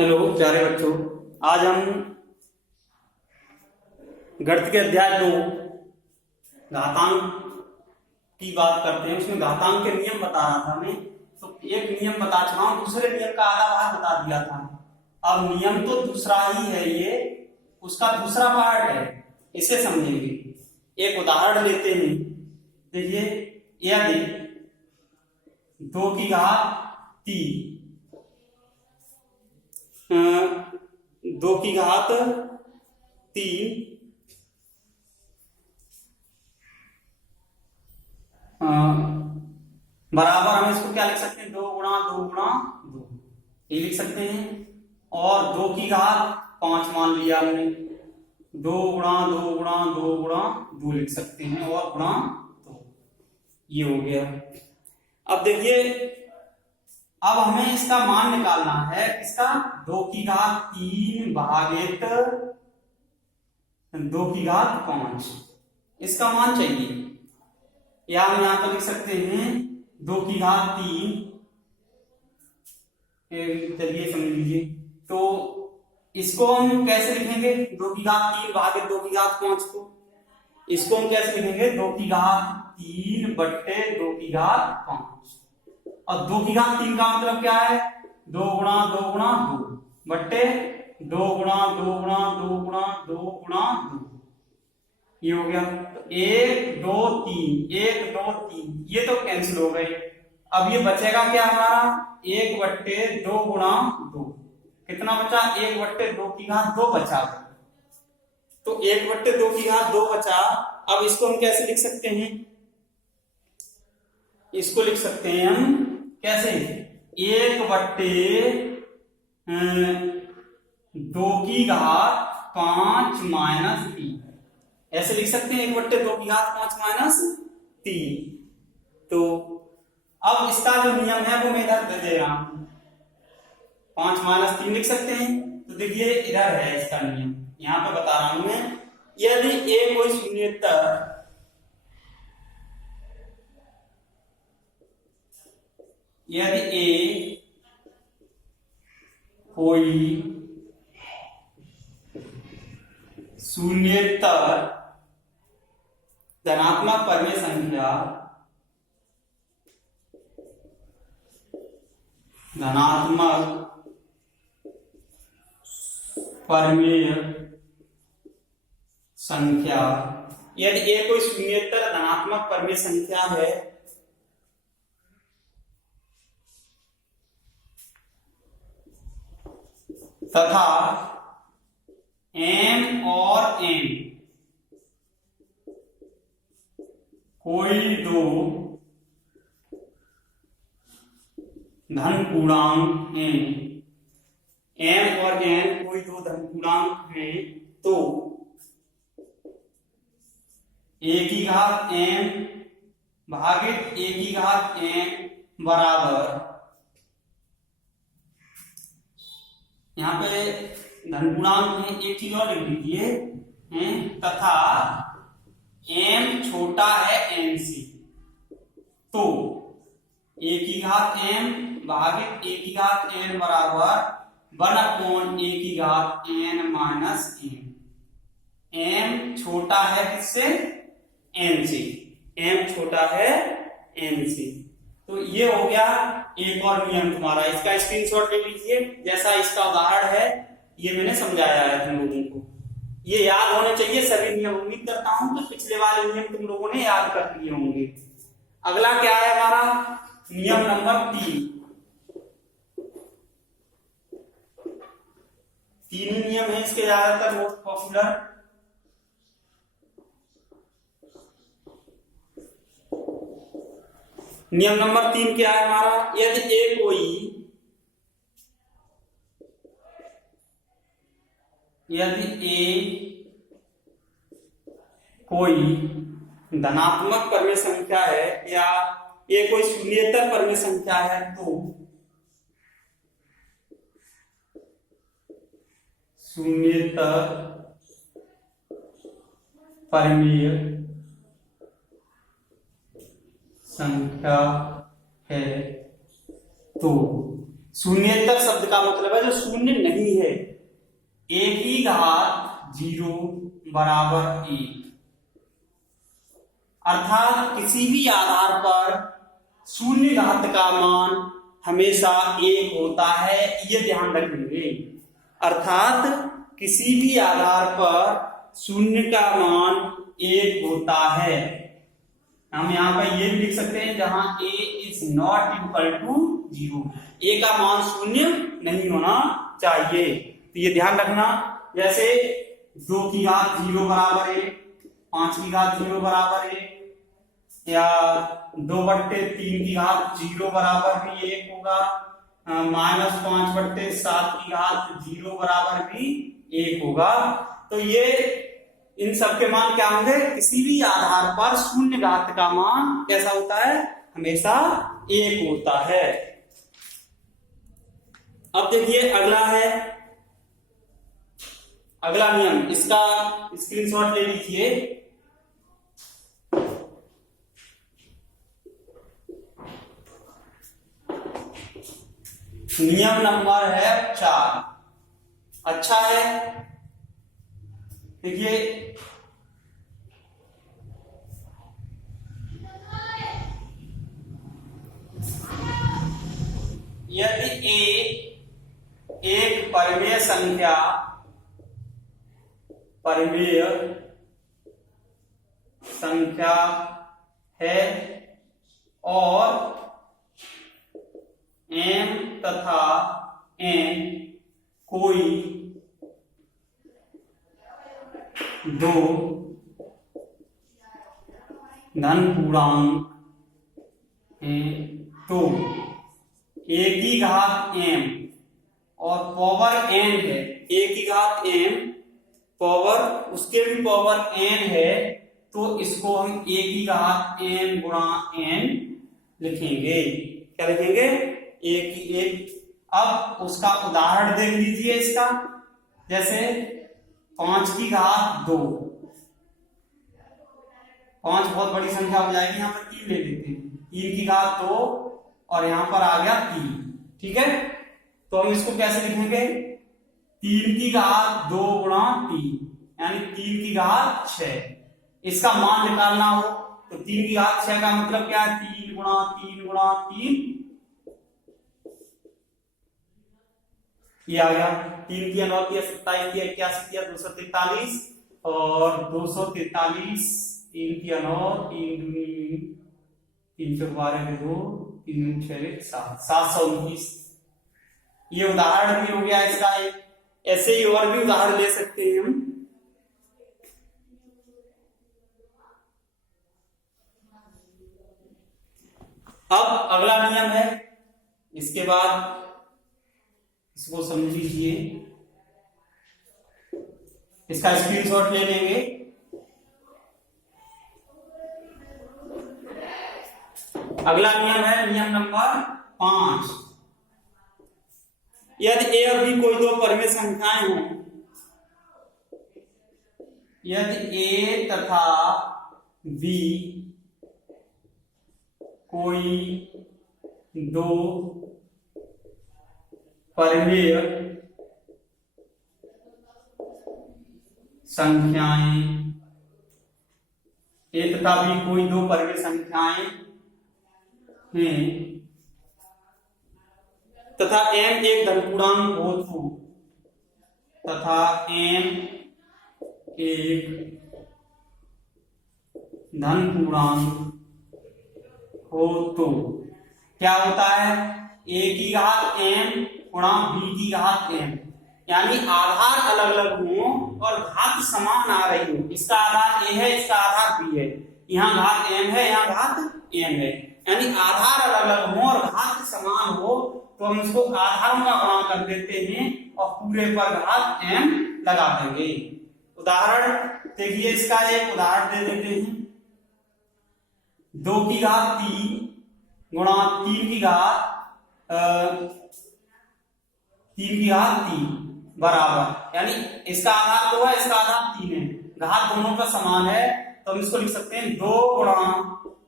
Hello प्यारे बच्चों, आज हम गणित के अध्याय 2 घातांक की बात करते हैं। उसमें घातांक के नियम बता रहा था मैं, तो एक नियम बता चुका हूं, दूसरे नियम का आधा भाग बता दिया था। अब नियम तो दूसरा ही है, ये उसका दूसरा पार्ट है, इसे समझेंगे। एक उदाहरण लेते हैं। देखिए, यदि 2 की घात 3 2 की घात 3 बराबर, हम इसको क्या लिख सकते हैं, 2 गुणा 2 गुणा 2, ये लिख सकते हैं। और 2 की घात 5 मान लिया हमने, 2 गुणा 2 गुणा 2 गुणा 2 लिख सकते हैं, और गुणा 2, ये हो गया। अब देखिए, अब हमें इसका मान निकालना है, इसका 2 की घात 3 भागित 2 की घात 5, इसका मान चाहिए। या हम यहां पर लिख सकते हैं 2 की घात 3, चलिए समझ लीजिए। तो इसको हम कैसे लिखेंगे, 2 की घात 3 भागित 2 की घात 5 को, इसको हम कैसे लिखेंगे, 2 की घात 3 बट्टे 2 की घात 5। और 2 की घात 3 का मतलब क्या है, 2 गुणा 2 गुणा 2 बट्टे 2 गुणा 2 गुणा 2 गुणा 2 गुणा 2, ये हो गया। तो 1 2 3 1 2 3, ये तो कैंसिल हो गए। अब ये बचेगा क्या हमारा, 1 बट्टे 2 गुणा 2, कितना बचा, 1 बट्टे 2 की घात 2 बचा। तो 1 बट्टे 2 की घात 2 बचा। अब इसको हम कैसे लिख सकते हैं, इसको लिख सकते हैं हम कैसे, 1 बट्टे 2 की घात 5 माइनस 3, ऐसे लिख सकते हैं, 1 बट्टे 2 की घात 5 माइनस 3। तो अब इसका जो नियम है वो मैं इधर दे दे रहा हूं, 5 माइनस 3 लिख सकते हैं। तो देखिए, इधर है इसका नियम, यहां पे बता रहा हूं मैं। यदि ए कोई शून्येतर यदि ए कोई शून्येतर धनात्मक परमेय संख्या, धनात्मक परमेय संख्या, यदि ए कोई शून्येतर धनात्मक परमेय संख्या है तथा m और n कोई दो धन पूर्णांक हैं, m और n कोई दो धन पूर्णांक हैं, तो a की घात m भागित a की घात n बराबर, यहाँ पे धन पूर्णांक में एक चीज और लिख लीजिए, तथा m छोटा है n से, तो a की घात m भागित a की घात n बराबर 1/a की घात n माइनस m छोटा है किससे, n से, m छोटा है n से। तो ये हो गया एक और नियम तुम्हारा, इसका स्क्रीनशॉट ले लीजिए। जैसा इसका उदाहरण है ये मैंने समझाया है तुम लोगों को, ये याद होने चाहिए सभी नियम। उम्मीद करता हूं कि पिछले वाले नियम तुम लोगों ने याद कर लिए होंगे। अगला क्या है हमारा, नियम नंबर 3। 3 ही नियम है इसके, ज्यादातर मोस्ट पॉपुलर। नियम नंबर 3 क्या है हमारा, यदि ए कोई धनात्मक परमेय संख्या है या ए कोई शून्येतर परमेय संख्या है, तो शून्येतर परमेय संख्या है, तो शून्येतर शब्द का मतलब है जो शून्य नहीं है। ए की घात 0 बराबर 1, अर्थात किसी भी आधार पर शून्य घात का मान हमेशा 1 होता है, ये ध्यान रखेंगे। अर्थात किसी भी आधार पर शून्य का मान 1 होता है। हम यहाँ पर ये भी लिख सकते हैं जहां a is not equal to 0, a का मान शून्य नहीं होना चाहिए, तो ये ध्यान रखना। जैसे 2 की घात 0 बराबर 1, 5 की घात 0 बराबर 1, या 2/3 की घात 0 बराबर भी 1 होगा, -5/7 की घात 0 बराबर भी 1 होगा। तो ये इन सब के मान क्या होंगे, किसी भी आधार पर शून्य घात का मान कैसा होता है, हमेशा 1 होता है। अब देखिए अगला है, अगला नियम, इसका स्क्रीनशॉट ले लीजिए। नियम नंबर है 4। अच्छा है, देखिए यदि एक परिमेय संख्या है और m तथा n कोई दो धन पूर्णांक हैं, तो a की घात m और पावर n है, a की घात m पावर उसके भी पावर n है, तो इसको हम a की घात m गुणा n लिखेंगे। क्या लिखेंगे, एक। अब उसका उदाहरण देख लीजिए इसका, जैसे 5 की घात 2, 5 बहुत बड़ी संख्या हो जाएगी, यहाँ पर 3 ले लेते हैं, 3 की घात 2 और यहाँ पर आ गया 3, ठीक है। तो हम इसको कैसे लिखेंगे, 3 की घात 2 गुणा 3 यानी 3 की घात 6। इसका मान निकालना हो तो 3 की घात 6 का मतलब क्या है, 3 गुणा 3 गुणा 3, ये आ गया। 3 की 9 की 27 की 81 की 243 और 243, 3 की 9, 3 दूनी 3 से 12 के 2, 3 6 7, 729। ये उदाहरण भी हो गया इसका एक। ऐसे ही और भी उदाहरण ले सकते हैं हम। अब अगला नियम है, इसके बाद इसको समझ लीजिए, इसका स्क्रीनशॉट ले लेंगे। अगला नियम है नियम नंबर 5। यदि a और b कोई दो परिमेय संख्याएं हों, यदि a तथा b कोई दो परिमेय संख्याएं, a तथा b कोई दो परिमेय संख्याएं हैं तथा m एक धनपूर्णांक हो तो, तथा m एक धनपूर्णांक हो तो क्या होता है, a की घात m गुणा b की घात m, यानी आधार अलग अलग हो और घात समान आ रही हो। इसका आधार a है, इसका आधार b है, यहाँ घात m है, यहाँ घात m है, यानी आधार अलग अलग हो और घात समान हो तो हम इसको आधारों का गुणा कर देते हैं और पूरे पर घात m लगा देंगे। उदाहरण देखिए, इसका एक उदाहरण दे देते हैं। 2 की घात 3 गुणा 3 की घात 3 बराबर, यानी इसका आधार 2 है, इसका आधार 3 है, घात दोनों का समान है, तो हम इसको लिख सकते हैं 2 गुणा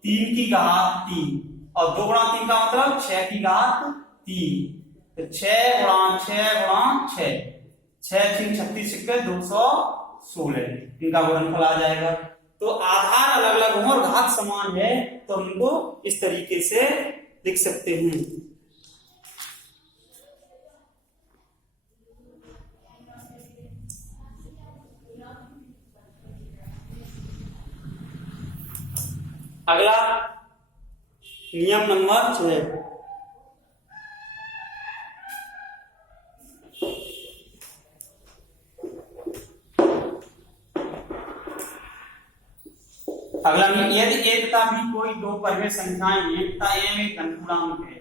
3 की घात 3 और 2 गुणा 3 का मतलब 6 की घात 3। तो 6 गुणा 6 गुणा 6, 6 3 36 सिक्के 216, इनका गुणनफल आ जाएगा। तो आधार अलग अलग हो और घात समान है तो हम इनको इस तरीके से लिख सकते हैं। अगला नियम नंबर 6, अगला यदि a तथा b कोई दो परिमेय संख्याएं हैं तथा m एक घनपूर्णांक है,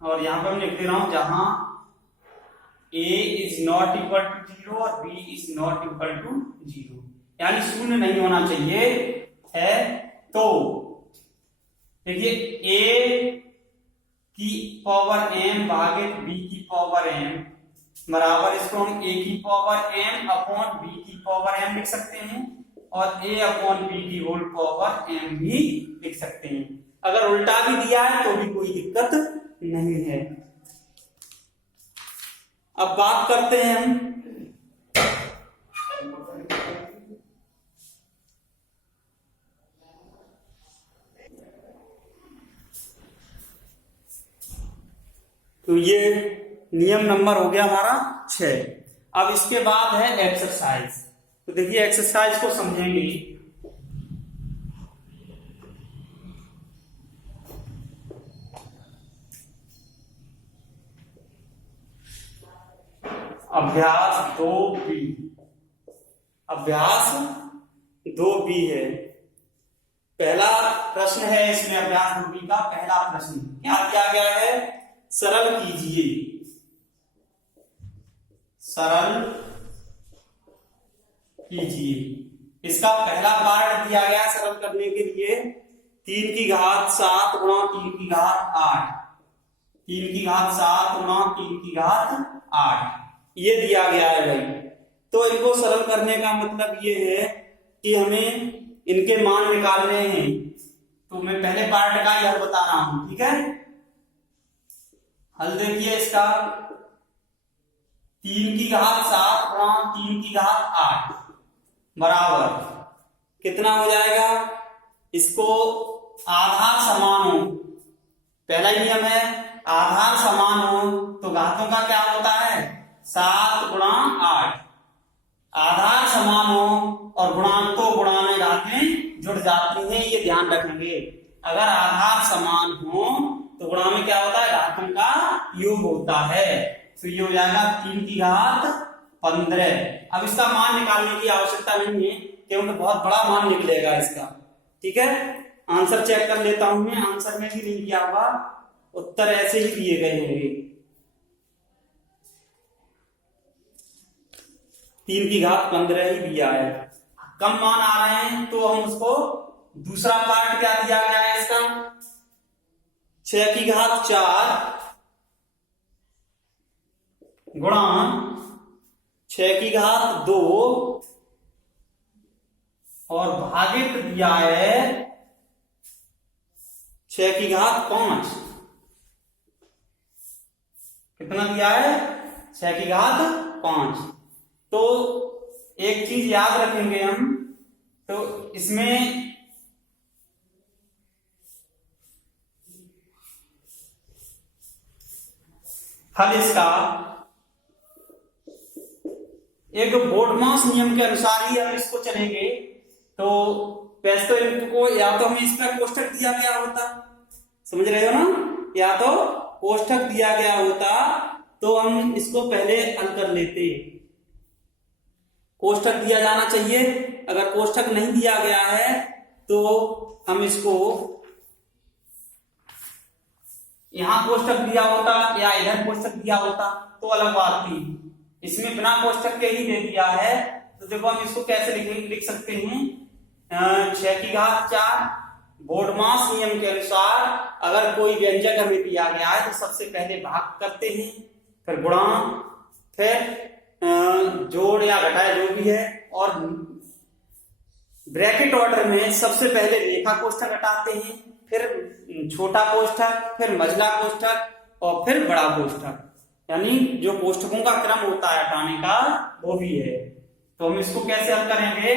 और यहां पर मैं लिख दे रहा हूं जहां a is not equal to 0 और b is not equal to 0, यानी शून्य नहीं होना चाहिए है। तो देखिए a की पावर m भागित b की पावर m बराबर, इसको हम a की पावर m अपॉन b की पावर m लिख सकते हैं और a अपॉन b की होल पावर m भी लिख सकते हैं। अगर उल्टा भी दिया है तो भी कोई दिक्कत नहीं है। अब बात करते हैं हम तो ये नियम नंबर हो गया हमारा 6। अब इसके बाद है एक्सरसाइज। तो देखिए एक्सरसाइज को समझेंगे। अभ्यास 2B, अभ्यास 2B है। पहला प्रश्न है इसमें अभ्यास 2B का पहला प्रश्न क्या दिया गया है, सरल कीजिए, सरल कीजिए। इसका पहला पार्ट दिया गया सरल करने के लिए 3 की घात 7 गुणा 3 की घात 8, 3 की घात 7 गुणा 3 की घात 8 ये दिया गया है भाई। तो इनको सरल करने का मतलब ये है कि हमें इनके मान निकालने हैं। तो मैं पहले पार्ट का यह बता रहा हूं, ठीक है। हल देखिए इसका 3 की घात 7 गुणा 3 की घात 8 बराबर कितना हो जाएगा। इसको आधार समान हो, पहला ही नियम है आधार समान हो तो घातों का क्या होता है 7 गुणा 8, आधार समान हो और गुणांकों गुणा में घातें जुड़ जाती हैं, ये ध्यान रखेंगे। अगर आधार समान हो तो गुणा में क्या होता है घातों का योग होता है। तो ये हो जाएगा 3 की घात 15। अब इसका मान निकालने की आवश्यकता नहीं है क्योंकि बहुत बड़ा मान निकलेगा इसका, ठीक है। आंसर चेक कर लेता हूं मैं, आंसर में भी नहीं किया होगा, उत्तर ऐसे ही दिए गए होंगे। 3 की घात 15 ही दिया है। कम मान आ रहे हैं तो हम उसको दूसरा पार्ट क्या दिया गया है इसका 6 की घात 4 गुणा 6 की घात 2 और भागित दिया है 6 की घात 5। कितना दिया है 6 की घात 5। तो एक चीज याद रखेंगे हम, तो इसमें हल इसका एक बोर्डमास नियम के अनुसार ही हम इसको चलेंगे। तो वैसे तो इनको या तो हमें इसका कोष्ठक दिया गया होता, समझ रहे हो ना, या तो कोष्ठक दिया गया होता तो हम इसको पहले हल कर लेते। कोष्ठक दिया जाना चाहिए, अगर कोष्ठक नहीं दिया गया है तो हम इसको यहां कोष्ठक दिया होता या इधर कोष्ठक दिया होता तो अलग बात थी। इसमें बिना कोष्ठक के ही दे दिया है तो देखो हम इसको कैसे लिख सकते हैं 6 की घात 4 बोर्डमास नियम के अनुसार अगर कोई व्यंजक हमें दिया गया है तो सबसे पहले भाग करते हैं, फिर गुणा, फिर जोड़ या घटाए जो भी है, और ब्रैकेट ऑर्डर में सबसे पहले रेखा कोष्ठक हटाते हैं, फिर छोटा कोष्ठक, फिर मझला कोष्ठक और फिर बड़ा कोष्ठक, यानी जो कोष्ठकों का क्रम होता है हटाने का वो भी है। तो हम इसको कैसे हल करेंगे,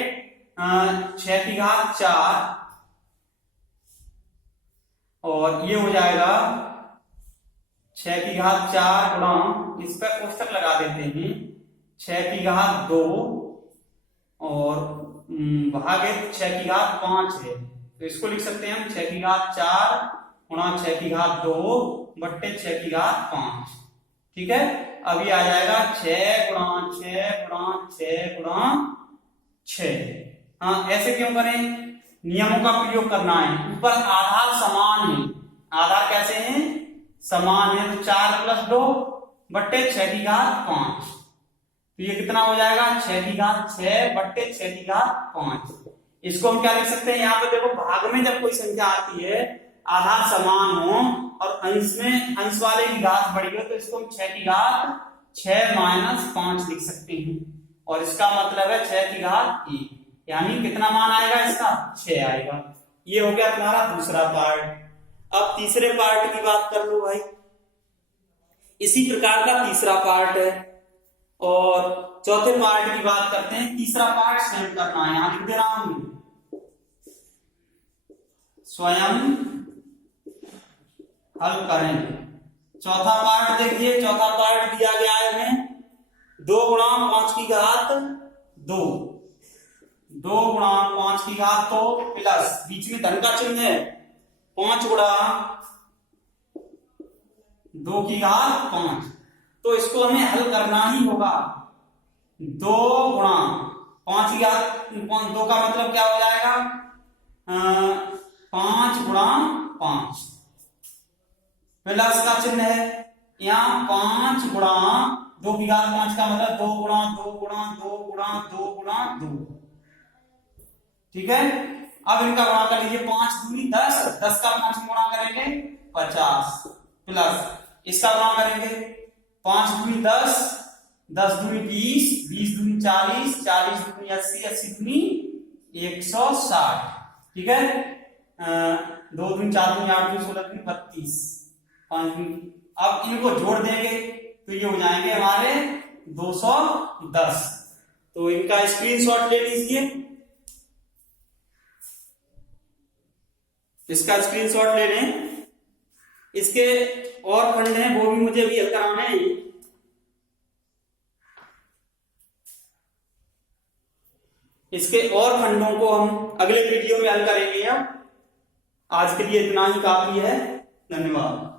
6 की घात 4 और ये हो जाएगा 6 की घात 4 गुणा, इस पर कोष्ठक लगा देते हैं, 6 की घात 2 और भागित 6 की घात 5 है। तो इसको लिख सकते हैं हम 6 की घात 4 गुणा 6 की घात 2 बट्टे 6 की घात 5। ठीक है, अब ये आ जाएगा 6 गुणा 6 गुणा 6 गुणा 6। हाँ, ऐसे क्यों करें, नियमों का प्रयोग करना है। ऊपर आधार समान है, आधार कैसे हैं, समान है, तो 4 + 2 बट्टे 6 की घात 5। तो ये कितना हो जाएगा, 6 की घात 6 बट्टे 6 की घात 5। इसको हम क्या लिख सकते हैं, यहाँ पे देखो भाग में जब कोई संख्या आती है आधार समान हो और अंश में अंश वाले की घात बड़ी हो, तो इसको हम 6 की घात 6 - 5 लिख सकते हैं। और इसका मतलब है 6 की घात 1, यानी कितना मान आएगा इसका, 6 आएगा। ये हो गया तुम्हारा दूसरा पार्ट। अब तीसरे पार्ट की बात कर लो भाई। इसी प्रकार का तीसरा पार्ट है और चौथे पार्ट की बात करते हैं। तीसरा पार्ट स्वयं करना है, यहां लिख दे रहा हूं, स्वयं हल करेंगे। चौथा पार्ट देखिए, चौथा पार्ट दिया गया है हमें 2 गुणा 5 की घात 2, 2 गुणा 5 की घात 2 प्लस बीच में धन का चिन्ह है 5 गुणा 2 की घात 5। तो इसको हमें हल करना ही होगा। 2 गुणा 5 की घात 2 का मतलब क्या हो जाएगा, 5 गुणा 5 प्लस का चिन्ह है यहाँ 5 गुणा 2 की घात 5 का मतलब 2 गुणा 2 गुणा 2 गुणा 2 गुणा 2। ठीक है, अब इनका गुणा कर लीजिए, 5 दूनी 10, 10 का 5 गुणा करेंगे 50 प्लस इसका गुणा करेंगे 5 दूनी 10, 10 दूनी 20, 20 दूनी 40, 40 दूनी 80, 80 दूनी 160। ठीक है, 2 दूनी 4 दूनी 8 दूनी 16 दूनी 32, 5 दूनी। अब इनको जोड़ देंगे तो ये हो जाएंगे हमारे 210। तो इनका स्क्रीनशॉट ले लीजिए, इसका स्क्रीनशॉट ले लें। इसके और खंड हैं वो भी मुझे अभी हल कराने हैं। इसके और खंडों को हम अगले वीडियो में हल करेंगे। अब आज के लिए इतना ही काफी है, धन्यवाद।